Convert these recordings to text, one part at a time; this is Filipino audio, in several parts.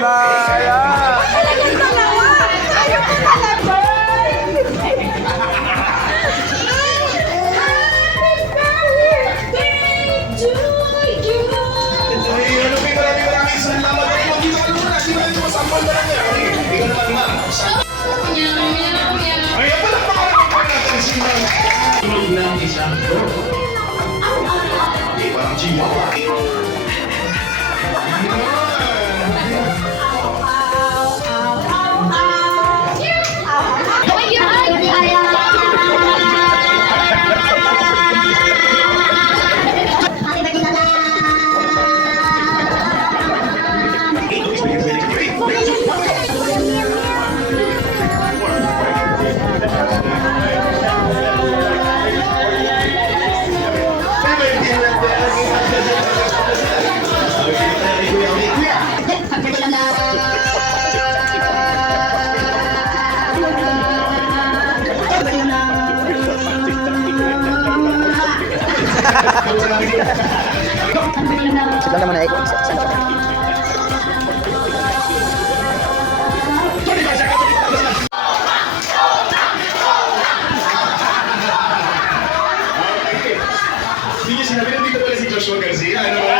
na. Ayan. Talagang dalawa. Ayaw ko talaga. Sila naman ay isa. Sige, sinabi na dito pala si Joshua Garcia. Ano ba?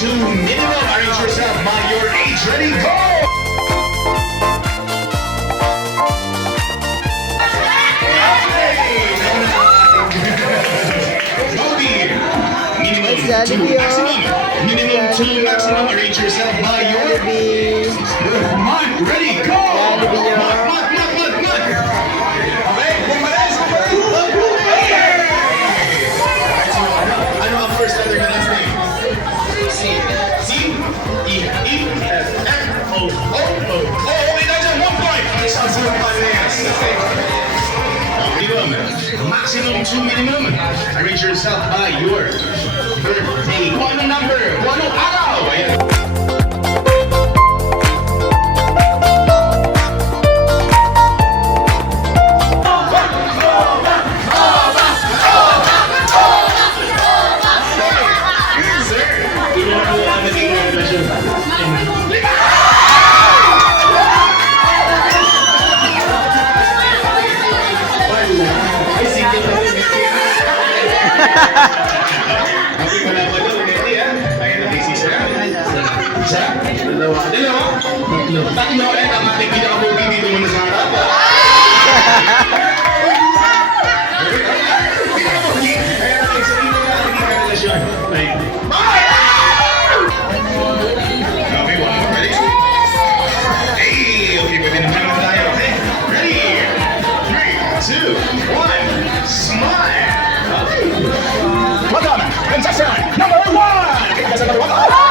To minimum, arrange yourself by your age. Ready, go! Minimum to maximum. Minimum to maximum. Arrange yourself by your age. Come on, ready, go! Okay, bumalis. Ano ang first letter na last name? C, E, F, F, O, O, O. Okay, that's a 1 point. Sounds like fun, yes. Minimum, maximum to minimum. Arrange yourself by your birthday. Kung anong number, kung anong araw. Ayan. Dalawa? Tatlo ulit ang ating pinaka-movie dito muna sa harap. Pinaka-movie. Kaya natin sa inyo na ang relasyon. Okay, one more. Ready? Hey! Okay, pwede naman tayo. Okay? Ready? 3, 2, 1. Smile! Madonna, contestant number 1! Contestant number 1.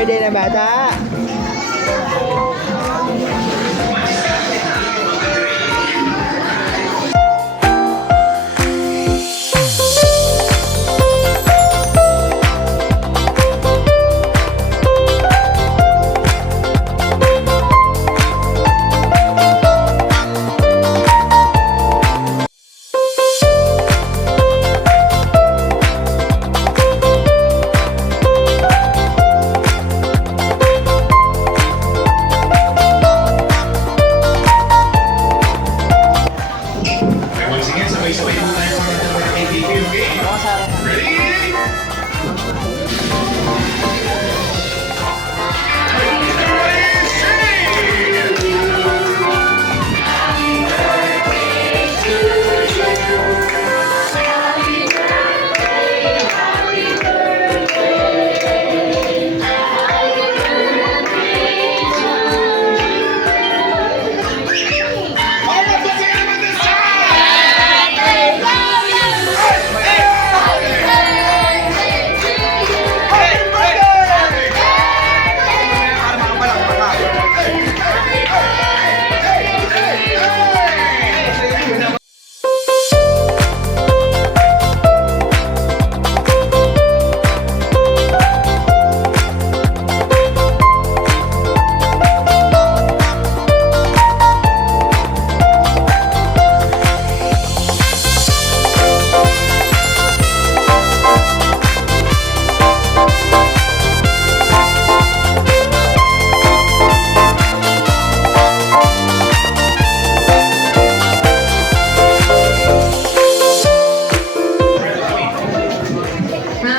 birthday na bata. Once again, sabay-sabay naman tayo sa mga ng ATV, okay? Ready? Everybody sing! All right, put your hand on this side!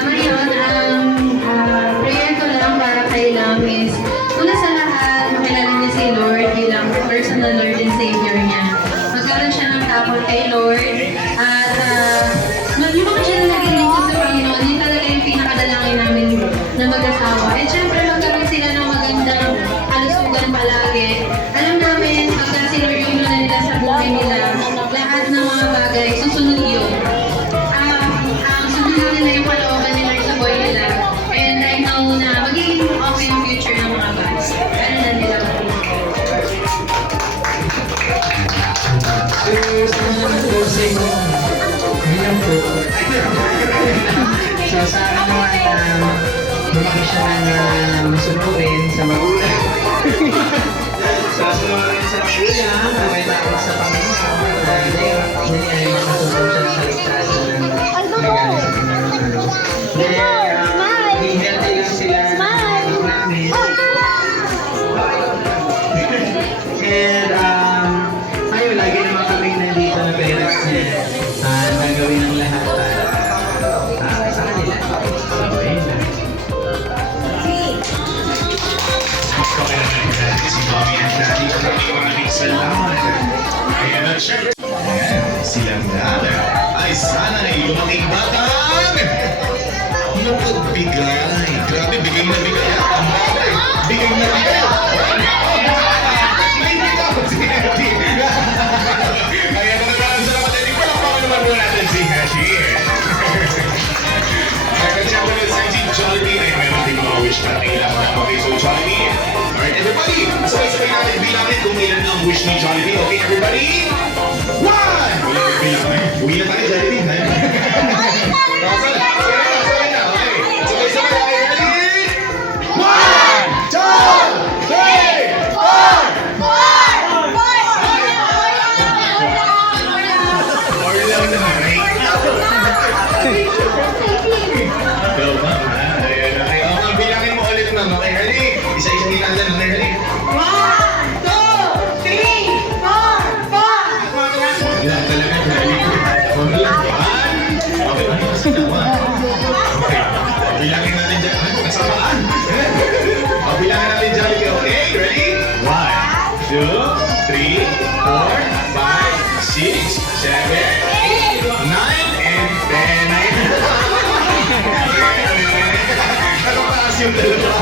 Ngayon, ang prayer ko lang para kay Lam is, una sa lahat, makilala niya si Lord bilang personal Lord and Savior niya. Magkaroon siya ng tapon kay Lord at magmumukha siya na naging lingkod sa Panginoon. Yun talaga yung pinakadalangin namin na mag-asawa. At syempre, magkaroon sila ng magandang kalusugan palagi. Alam namin, pagka si Lord yung muna nila sa buhay nila, lahat ng mga bagay, susunod yun. Ang sunod nila yung kalooban ni Lord sa buhay nila. And I know na magiging okay yung future ng mga bats. Ano na nila So sana naman lumaki siya ng sunurin sa magulang. So sunurin sa magulang na may takot sa Panginoon. Hindi ay makatulong siya sa kaligtasan ng nagaling sa Panginoon. Then, healthy lang sila namin. And ayun, lagi naman kami nandito na parents niya. Nagawin ang lahat para sa kanila. Kami naman natin si Mommy and Daddy. Maraming salamat. Ayan at syempre. Ayan, silang dala ay sana'y lumaking batang mapagbigay. Grabe, bigay na bigay. Bigay na bigay. May bitaw si Hattie. Ayan, maraming salamat. Hindi ko lang pa naman muna natin si Hattie. At syempre si Jollibee ay meron din mga wish para kay Lam. Okay, so Jollibee. Alright, everybody. Sabay-sabay natin bilangin kung ilan ang wish ni Jollibee. Okay, everybody? 1! Uwi na tayo, Jollibee. Sabay na. Okay. Sabay-sabay. Okay, ready? 1, 2, 3, 4! Or lang naman, right? Go, ma'am. Ayan, okay. Okay, bilangin mo ulit, ma'am. Okay, ready? Isa-isang ginandan. Okay, ready? 1, 2, 3, 4, 5. Wala talaga, Jollibee. Wala. 1. Okay, ano yung sinawa? Okay. Bilangin natin dyan. Ano? Kasapaan? Bilangin natin Jollibee. Okay, ready? 1, 2, 3, 4, 5, 6, 7, 8, 9, and 10. Nakataas yung dalawa.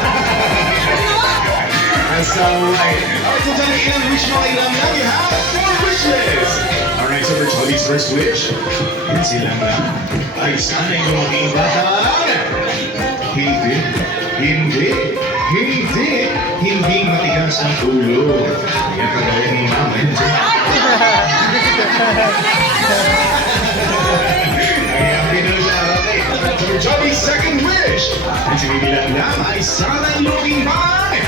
That's alright. Alright, so Johnny, ilang wish mo kay Lam Lam? You have 4 wishes. Alright, so for Johnny's first wish, yun si Lam Lam ay sana'y lumaging batang healthy Hindi. Hindi matigas ang ulo. Yan kagaya ni Mama. Kaya pinula, okay. For Johnny's second wish, ang sinibilang lang ay sana'y luming bahay.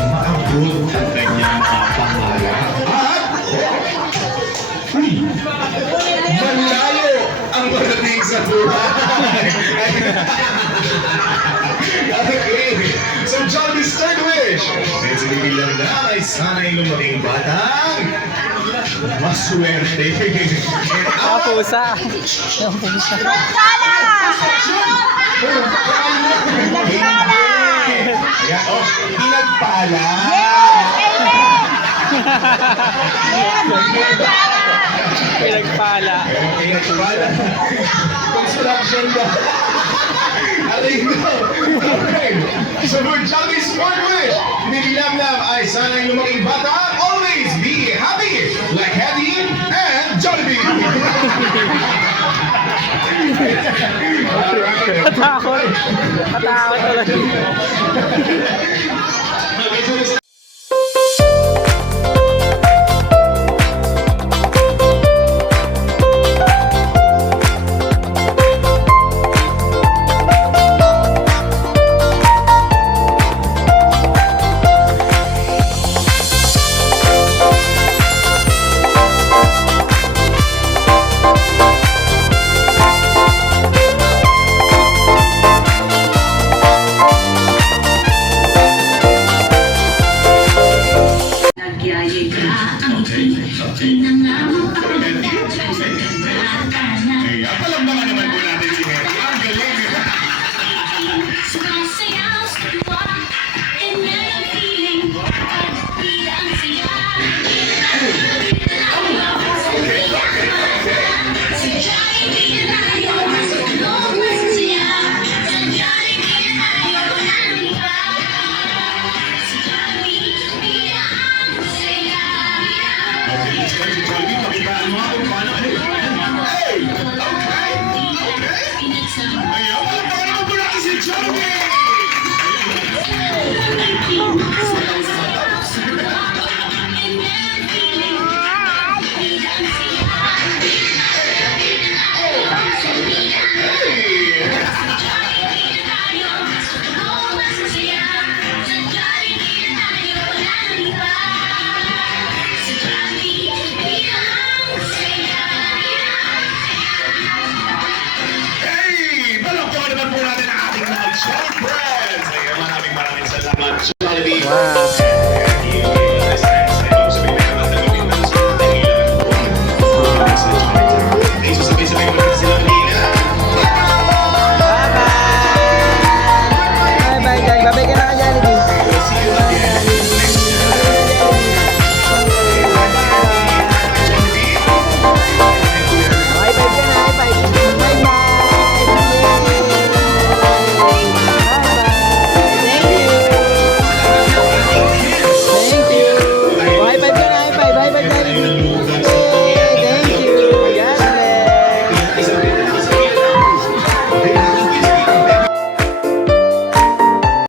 Maabot ang kanyang pangalan. At malayo ang parating sa buhay. Okay. So Johnny's third wish, ang sinibilang lang ay sana'y lumaking batang maswerte. Ang pusa. Ang pusa. Ayan, oh, pinagpala. Pinagpala. Pinagpala. Construction ba? Aling ko. Okay. So for Johnny's fourth wish, nilamlam ay sana'y lumaking bata, always be happy, like Hattie and Jollibee. Katakot. Katakot talaga. Okay, so this Nagyayay ka ang inangamang